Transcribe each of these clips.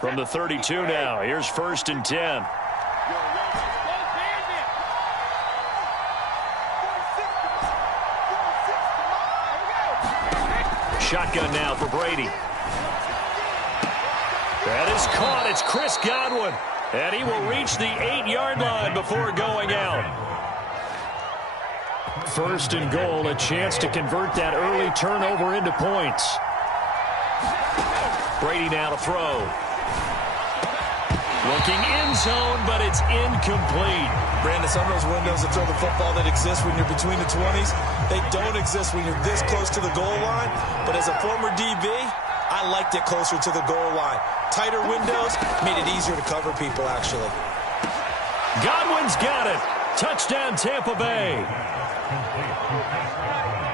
From the 32 now, here's 1st and 10. Shotgun now for Brady. That is caught. It's Chris Godwin. And he will reach the 8-yard line before going out. 1st and goal, a chance to convert that early turnover into points. Brady now to throw. Looking end zone, but it's incomplete. Brandon, some of those windows to throw the football that exist when you're between the 20s, they don't exist when you're this close to the goal line. But as a former DB, I liked it closer to the goal line. Tighter windows made it easier to cover people, actually. Godwin's got it. Touchdown, Tampa Bay.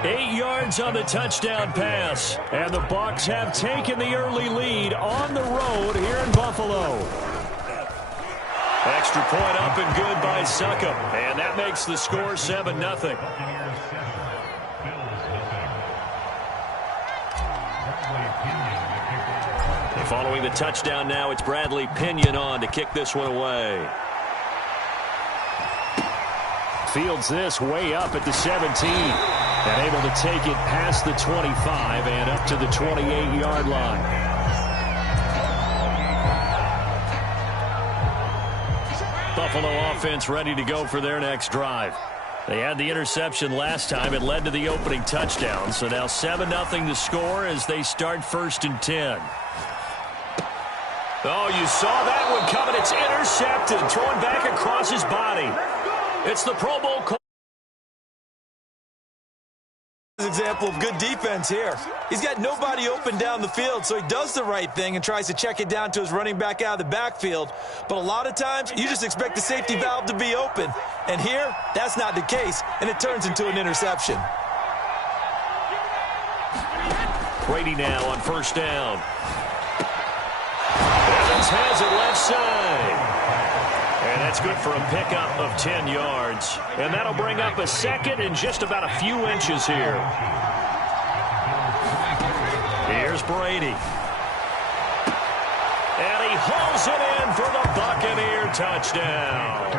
8 yards on the touchdown pass. And the Bucs have taken the early lead on the road here in Buffalo. Extra point up and good by Succop. And that makes the score 7-0. Following the touchdown now, it's Bradley Pinion on to kick this one away. Fields this way up at the 17. And able to take it past the 25 and up to the 28-yard line. Buffalo offense ready to go for their next drive. They had the interception last time. It led to the opening touchdown. So now 7-0 to score as they start 1st and 10. Oh, you saw that one coming. It's intercepted. Thrown back across his body. It's the Pro Bowl call. Example of good defense here. He's got nobody open down the field, so he does the right thing and tries to check it down to his running back out of the backfield. But a lot of times, you just expect the safety valve to be open. And here, that's not the case, and it turns into an interception. Brady now on 1st down. Evans has it left side. And that's good for a pickup of 10 yards. And that'll bring up a 2nd and just about a few inches here. Here's Brady. And he hauls it in for the Buccaneer touchdown.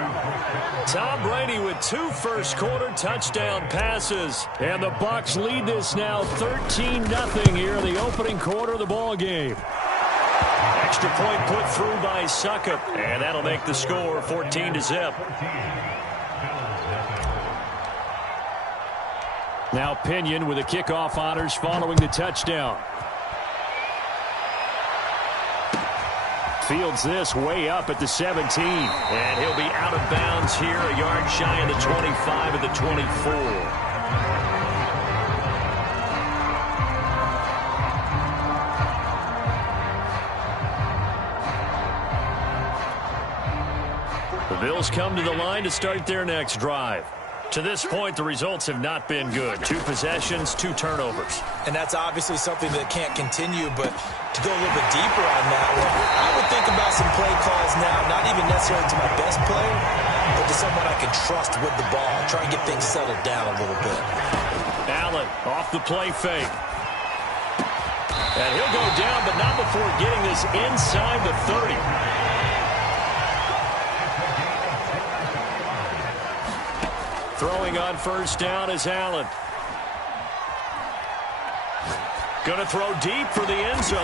Tom Brady with 2 first-quarter touchdown passes. And the Bucs lead this now 13-0 here in the opening quarter of the ball game. Extra point put through by Succop, and that'll make the score 14-0. Now Pinion with the kickoff honors following the touchdown. Fields this way up at the 17, and he'll be out of bounds here, a yard shy of the 25 of the 24. The Bills come to the line to start their next drive. To this point, the results have not been good. 2 possessions, 2 turnovers. And that's obviously something that can't continue, but to go a little bit deeper on that one, I would think about some play calls now, not even necessarily to my best player, but to someone I can trust with the ball. Try and get things settled down a little bit. Allen off the play fake. And he'll go down, but not before getting this inside the 30. Throwing on 1st down is Allen. Going to throw deep for the end zone.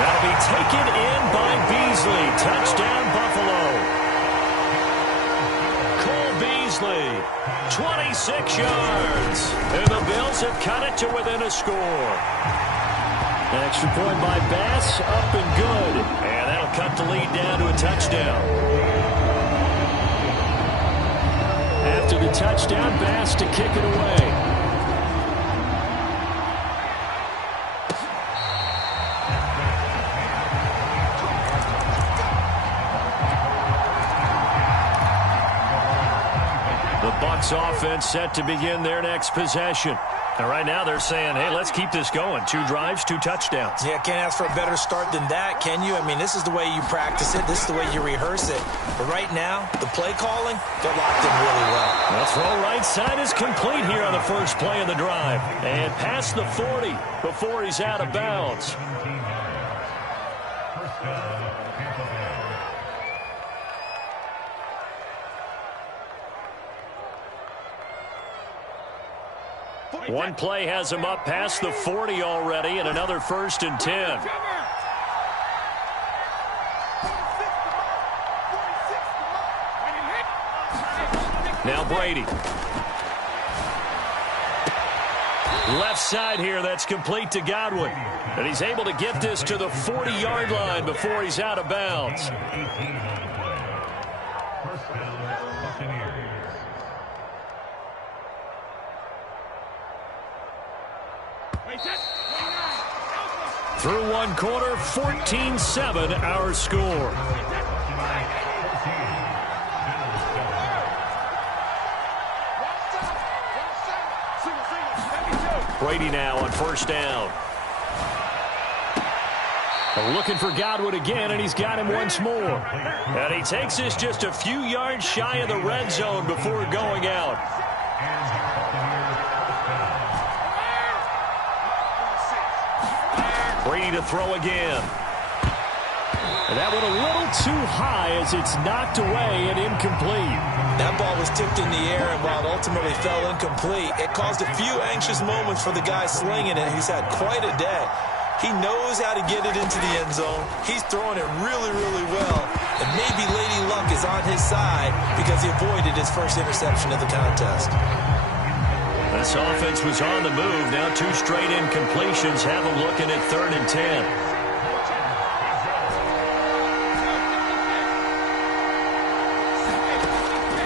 That'll be taken in by Beasley. Touchdown, Buffalo. Cole Beasley, 26 yards. And the Bills have cut it to within a score. Extra point by Bass, up and good. And that'll cut the lead down to a touchdown. After the touchdown, Bass to kick it away. The Bucs offense set to begin their next possession. And right now they're saying, hey, let's keep this going. 2 drives, 2 touchdowns. Yeah, can't ask for a better start than that, can you? I mean, this is the way you practice it. This is the way you rehearse it. But right now, the play calling, they're locked in really well. The throw right side is complete here on the first play of the drive. And past the 40 before he's out of bounds. One play has him up past the 40 already, and another 1st and 10. Now Brady. Left side here, that's complete to Godwin. And he's able to get this to the 40-yard line before he's out of bounds. Through one quarter, 14-7 our score. Brady now on 1st down. Looking for Godwin again, and he's got him once more. And he takes this just a few yards shy of the red zone before going out. Brady to throw again. And that one a little too high as it's knocked away and incomplete. That ball was tipped in the air, and while it ultimately fell incomplete, it caused a few anxious moments for the guy slinging it. He's had quite a day. He knows how to get it into the end zone. He's throwing it really, really well. And maybe Lady Luck is on his side because he avoided his first interception of the contest. This offense was on the move. Now 2 straight incompletions have them looking at 3rd and 10.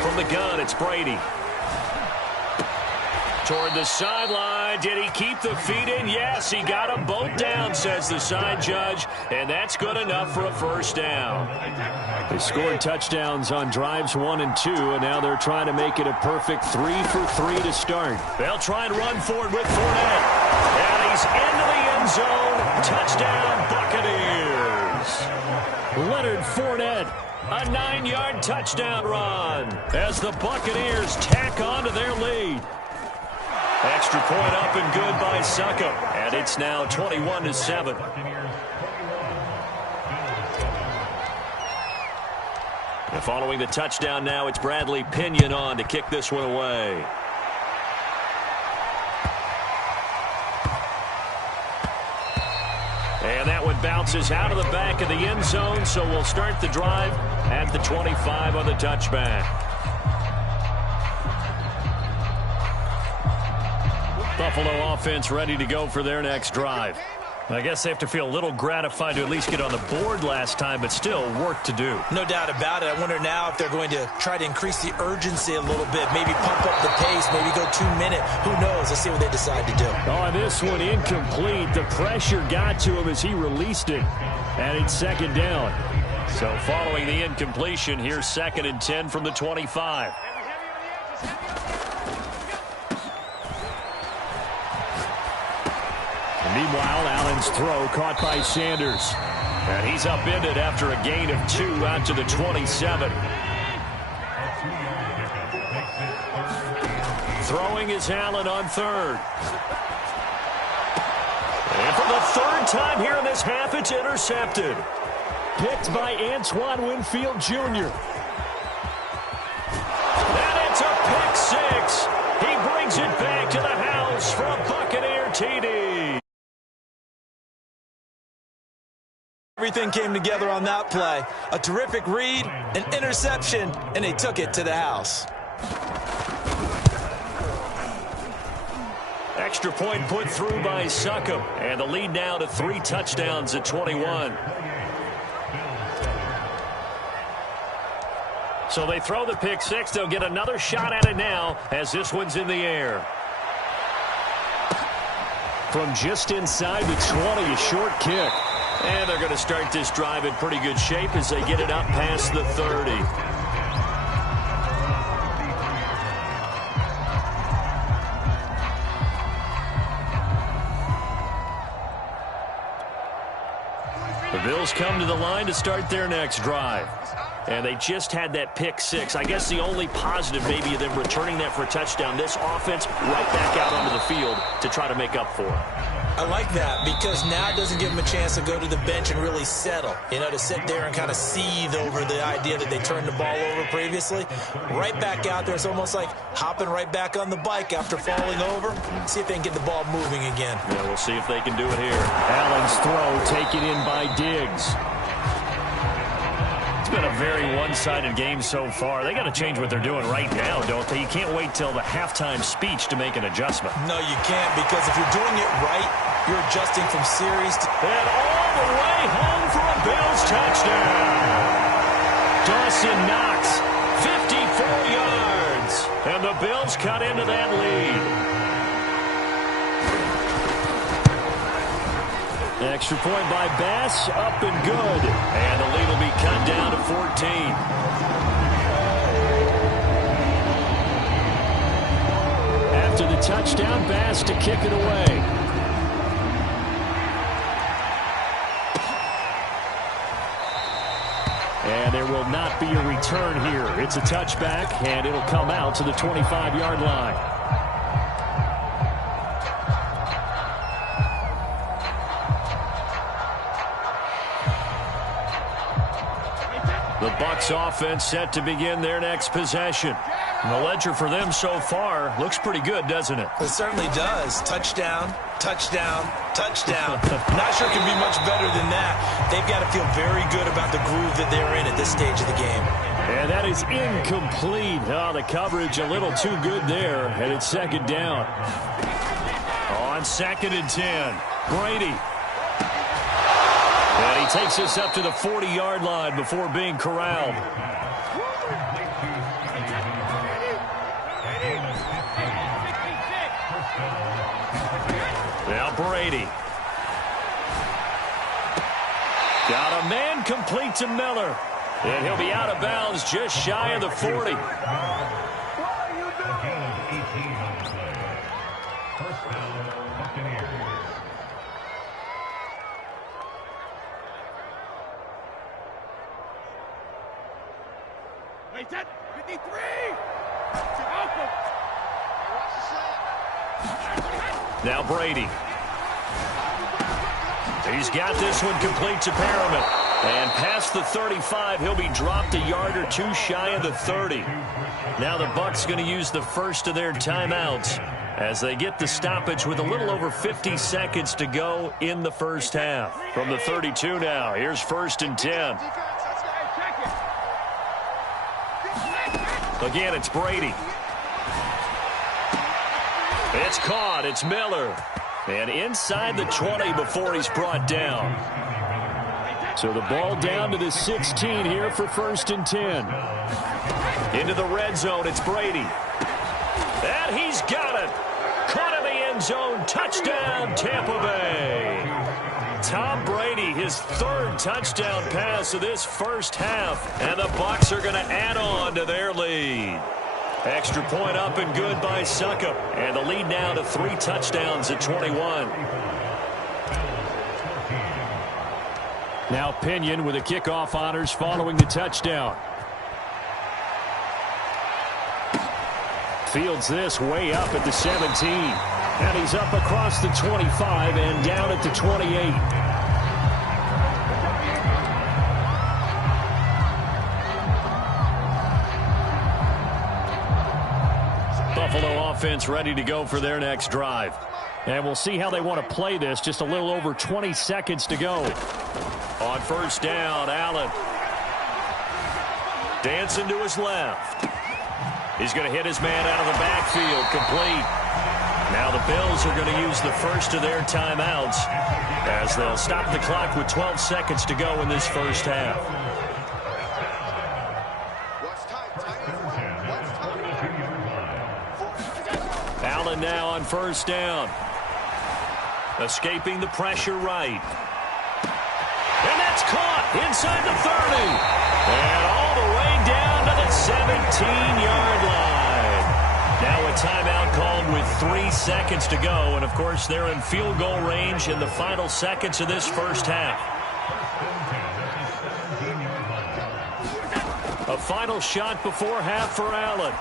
From the gun, it's Brady. Toward the sideline. Did he keep the feet in? Yes, he got them both down, says the side judge. And that's good enough for a 1st down. They scored touchdowns on drives 1 and 2, and now they're trying to make it a perfect 3 for 3 to start. They'll try and run for it with Fournette. And he's into the end zone. Touchdown, Buccaneers. Leonard Fournette. A 9-yard touchdown run as the Buccaneers tack on to their lead. Extra point up and good by Suckup. And it's now 21-7. And following the touchdown now, it's Bradley Pinion on to kick this one away. And that one bounces out of the back of the end zone, so we'll start the drive at the 25 on the touchback. Buffalo offense ready to go for their next drive. I guess they have to feel a little gratified to at least get on the board last time, but still work to do. No doubt about it. I wonder now if they're going to try to increase the urgency a little bit, maybe pump up the pace, maybe go 2-minute. Who knows? Let's see what they decide to do. Oh, this one incomplete. The pressure got to him as he released it, and it's 2nd down. So following the incompletion, here's 2nd and 10 from the 25. Meanwhile, Allen's throw caught by Sanders. And he's upended after a gain of 2 out to the 27. Throwing is Allen on 3rd. And for the 3rd time here in this half, it's intercepted. Picked by Antoine Winfield Jr. And it's a pick 6. He brings it back to the house for a Buccaneer TD. Everything came together on that play. A terrific read, an interception, and they took it to the house. Extra point put through by Suckup, and the lead now to 3 touchdowns at 21. So they throw the pick 6. They'll get another shot at it now as this one's in the air. From just inside the 20, a short kick. And they're going to start this drive in pretty good shape as they get it up past the 30. The Bills come to the line to start their next drive. And they just had that pick 6. I guess the only positive maybe of them returning that for a touchdown. This offense right back out onto the field to try to make up for it. I like that because now it doesn't give them a chance to go to the bench and really settle. You know, to sit there and kind of seethe over the idea that they turned the ball over previously. Right back out there. It's almost like hopping right back on the bike after falling over. See if they can get the ball moving again. Yeah, we'll see if they can do it here. Allen's throw taken in by Diggs. It's been a very one-sided game so far. They got to change what they're doing right now, don't they? You can't wait till the halftime speech to make an adjustment. No, you can't, because if you're doing it right, you're adjusting from series to... And all the way home for a Bills touchdown. Dawson Knox, 54 yards. And the Bills cut into that lead. Extra point by Bass, up and good. And the lead will be cut down to 14. After the touchdown, Bass to kick it away. And there will not be a return here. It's a touchback, and it'll come out to the 25-yard line. The Bucs offense set to begin their next possession. And the ledger for them so far looks pretty good, doesn't it? It certainly does. Touchdown, touchdown, touchdown. Not sure it can be much better than that. They've got to feel very good about the groove that they're in at this stage of the game. And that is incomplete. Oh, the coverage a little too good there, and it's second down. On 2nd and 10, Brady. And he takes us up to the 40-yard line before being corralled. Now Brady. Got a man complete to Miller. And he'll be out of bounds just shy of the 40. Now Brady. He's got this one complete to Perriman. And past the 35, he'll be dropped a yard or two shy of the 30. Now the Bucs going to use the first of their timeouts as they get the stoppage with a little over 50 seconds to go in the first half. From the 32 now, here's 1st and 10. Again, it's Brady. It's caught. It's Miller. And inside the 20 before he's brought down. So the ball down to the 16 here for 1st and 10. Into the red zone, it's Brady. And he's got it. Caught in the end zone. Touchdown, Tampa Bay. Tom Brady, his 3rd touchdown pass of this first half. And the Bucs are going to add on to their lead. Extra point up and good by Succop. And the lead now to 3 touchdowns at 21. Now Pinion with the kickoff honors following the touchdown. Fields this way up at the 17. And he's up across the 25 and down at the 28. Buffalo offense ready to go for their next drive. And we'll see how they want to play this. Just a little over 20 seconds to go. On 1st down, Allen. Dancing to his left. He's going to hit his man out of the backfield. Complete. Now the Bills are going to use the first of their timeouts as they'll stop the clock with 12 seconds to go in this first half. Allen now on 1st down. Escaping the pressure right. And that's caught inside the 30. And all the way down to the 17-yard line. Now a timeout called with 3 seconds to go. And, of course, they're in field goal range in the final seconds of this first half. A final shot before half for Allen.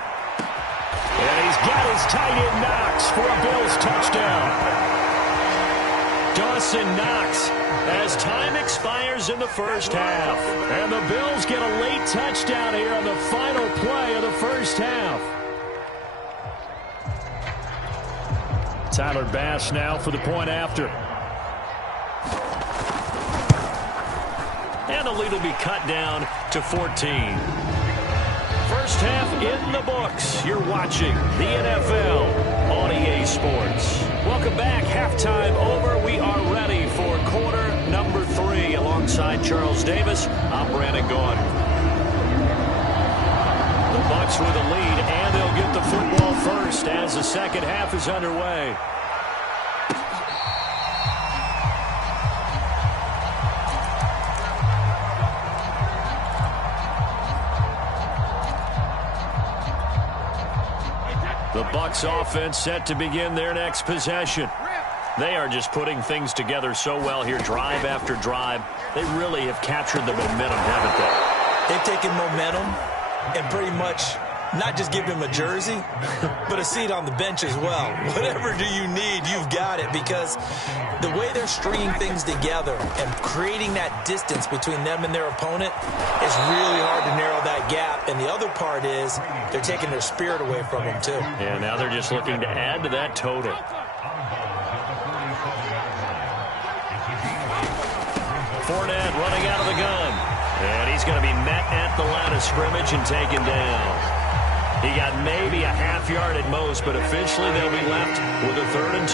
And he's got his tight end Knox for a Bills touchdown. Dawson Knox as time expires in the first half. And the Bills get a late touchdown here on the final play of the first half. Tyler Bass now for the point after. And the lead will be cut down to 14. First half in the books. You're watching the NFL on EA Sports. Welcome back. Halftime over. We are ready for quarter number 3. Alongside Charles Davis, I'm Brandon Gaudin. The Bucs with a lead, and they'll get the football first as the second half is underway. The Bucs offense set to begin their next possession. They are just putting things together so well here, drive after drive. They really have captured the momentum, haven't they? They've taken momentum and pretty much not just give him a jersey, but a seat on the bench as well. Whatever do you need, you've got it, because the way they're stringing things together and creating that distance between them and their opponent is really hard to narrow that gap. And the other part is they're taking their spirit away from them, too. Yeah, now they're just looking to add to that total. Fournette running out of the gun. And he's going to be met at the line of scrimmage and taken down. He got maybe a half yard at most, but officially they'll be left with a 3rd and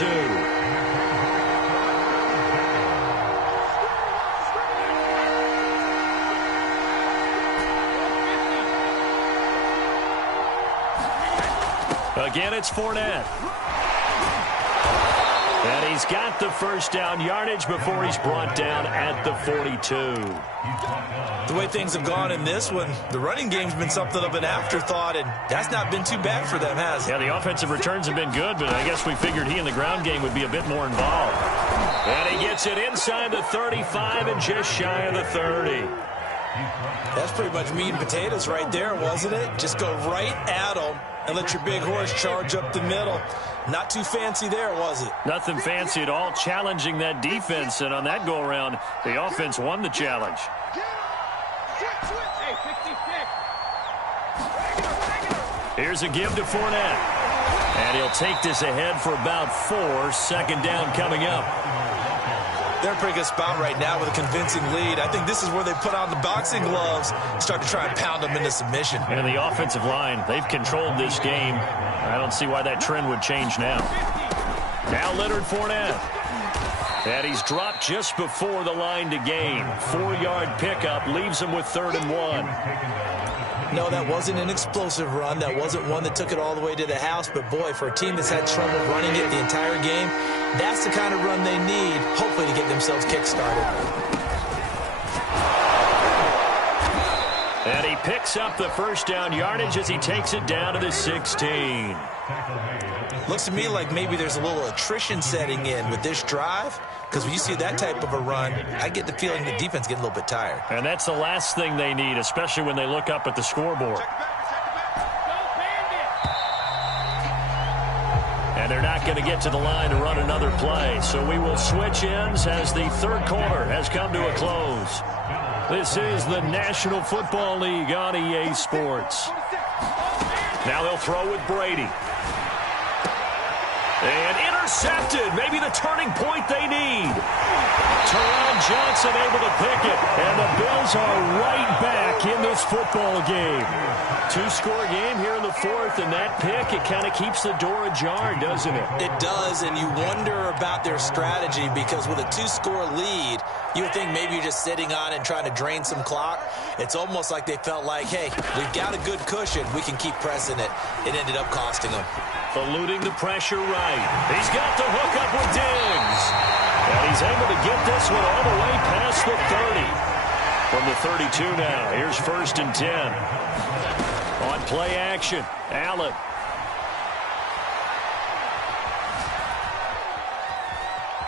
2. Again, it's Fournette. And he's got the first down yardage before he's brought down at the 42. The way things have gone in this one, the running game's been something of an afterthought, and that's not been too bad for them, has it? Yeah, the offensive returns have been good, but I guess we figured he in the ground game would be a bit more involved. And he gets it inside the 35 and just shy of the 30. That's pretty much meat and potatoes right there, wasn't it? Just go right at them and let your big horse charge up the middle. Not too fancy there, was it? Nothing fancy at all, challenging that defense, and on that go-around, the offense won the challenge. Here's a give to Fournette. And he'll take this ahead for about 4. Second down coming up. They're in a pretty good spot right now with a convincing lead. I think this is where they put on the boxing gloves and start to try and pound them into submission. And the offensive line, they've controlled this game. I don't see why that trend would change now. Now Leonard Fournette. And he's dropped just before the line to gain. 4-yard pickup leaves him with 3rd and 1. No, that wasn't an explosive run. That wasn't one that took it all the way to the house. But, boy, for a team that's had trouble running it the entire game, that's the kind of run they need, hopefully, to get themselves kick-started. And he picks up the first down yardage as he takes it down to the 16. Looks to me like maybe there's a little attrition setting in with this drive, because when you see that type of a run, I get the feeling the defense getting a little bit tired. And that's the last thing they need, especially when they look up at the scoreboard. And they're not going to get to the line to run another play, so we will switch ends as the third quarter has come to a close. This is the National Football League on EA Sports. Now they'll throw with Brady. And intercepted. Maybe the turning point they need. Teron Johnson able to pick it. And the Bills are right back in this football game. 2-score game here in the 4th, and that pick, it kind of keeps the door ajar, doesn't it? It does, and you wonder about their strategy, because with a 2-score lead, you would think maybe you're just sitting on and trying to drain some clock. It's almost like they felt like, hey, we've got a good cushion. We can keep pressing it. It ended up costing them. Eluding the pressure right. He's got the hook up with Diggs. And he's able to get this one all the way past the 30. From the 32 now, here's 1st and 10. On play action, Allen.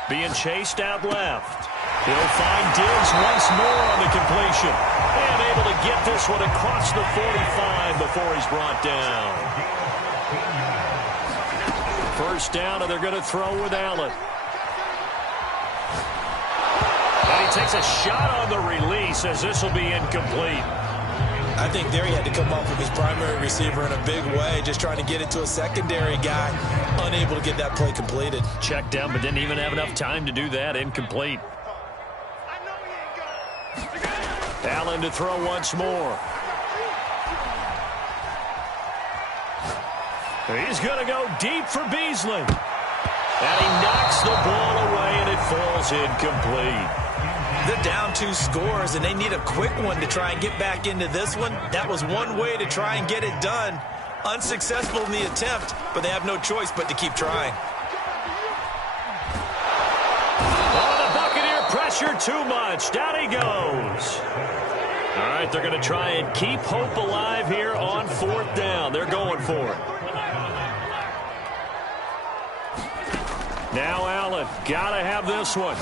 Being chased out left. He'll find Diggs once more on the completion. And able to get this one across the 45 before he's brought down. First down, and they're going to throw with Allen. takes a shot on the release as this will be incomplete. I think there he had to come up with his primary receiver in a big way, just trying to get it to a secondary guy, unable to get that play completed. Checked down, but didn't even have enough time to do that. Incomplete. Allen to throw once more. He's going to go deep for Beasley. And he knocks the ball away, and it falls incomplete. They're down 2 scores, and they need a quick one to try and get back into this one. That was one way to try and get it done. Unsuccessful in the attempt, but they have no choice but to keep trying. Oh, the Buccaneer pressure too much. Down he goes. All right, they're going to try and keep hope alive here on 4th down. They're going for it. Now Allen, got to have this one.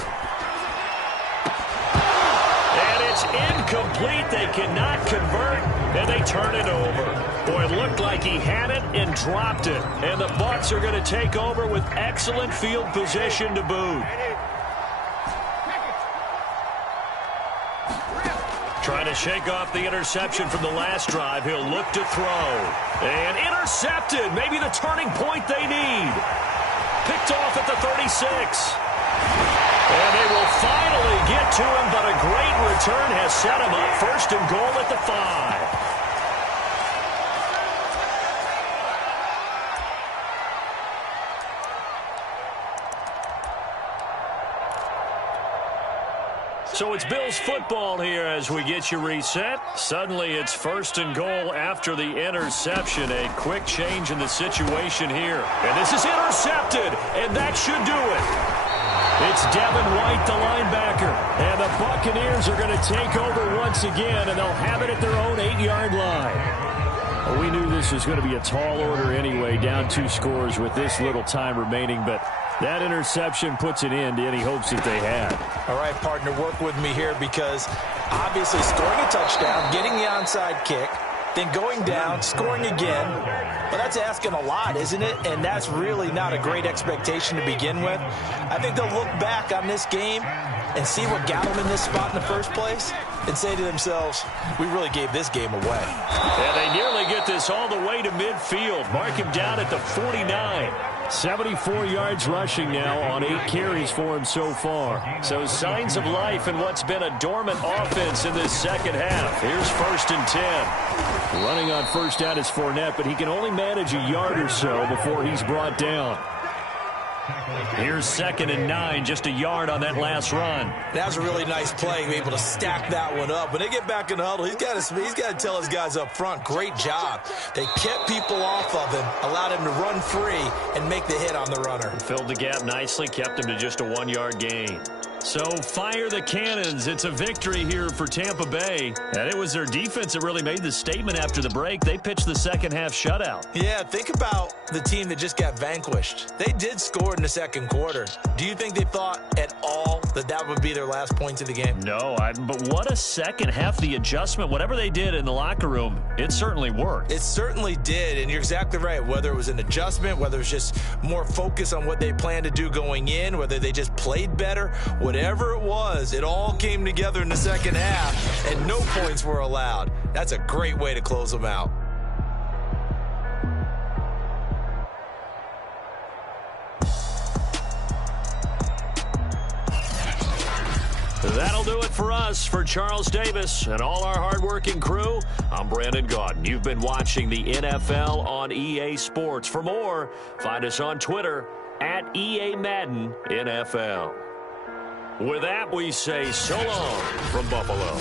And it's incomplete. They cannot convert, and they turn it over. Boy, it looked like he had it and dropped it. And the Bucs are going to take over with excellent field position to boot. Trying to shake off the interception from the last drive. He'll look to throw. And intercepted. Maybe the turning point they need. Picked off at the 36. And they will finally get to him, but a great return has set him up. 1st and goal at the 5. So it's Bills football here as we get you reset. Suddenly it's 1st and goal after the interception. A quick change in the situation here. And this is intercepted, and that should do it. It's Devin White, the linebacker. And the Buccaneers are going to take over once again, and they'll have it at their own 8-yard line. Well, we knew this was going to be a tall order anyway, down 2 scores with this little time remaining, but that interception puts an end to any hopes that they had. All right, partner, work with me here because obviously scoring a touchdown, getting the onside kick, then going down, scoring again. Well, that's asking a lot, isn't it? And that's really not a great expectation to begin with. I think they'll look back on this game and see what got them in this spot in the first place and say to themselves, we really gave this game away. And they nearly get this all the way to midfield. Mark him down at the 49. 74 yards rushing now on 8 carries for him so far. So signs of life in what's been a dormant offense in this second half. Here's 1st and 10. Running on 1st down is Fournette, but he can only manage a yard or so before he's brought down. Here's 2nd and 9, just a yard on that last run. That was a really nice play, able to stack that one up. When they get back in the huddle, he's got to tell his guys up front, great job. They kept people off of him, allowed him to run free and make the hit on the runner. Filled the gap nicely, kept him to just a 1-yard gain. So fire the cannons. It's a victory here for Tampa Bay. And it was their defense that really made the statement after the break. They pitched the second half shutout. Yeah, think about the team that just got vanquished. They did score in the second quarter. Do you think they thought at all that that would be their last points of the game? No, but what a second half. The adjustment, whatever they did in the locker room, it certainly worked. It certainly did, and you're exactly right. Whether it was an adjustment, whether it was just more focus on what they planned to do going in, whether they just played better, whatever it was, it all came together in the second half, and no points were allowed. That's a great way to close them out. That'll do it for us. For Charles Davis and all our hardworking crew, I'm Brandon Gaudin. You've been watching the NFL on EA Sports. For more, find us on Twitter at EA Madden NFL. With that, we say so long from Buffalo.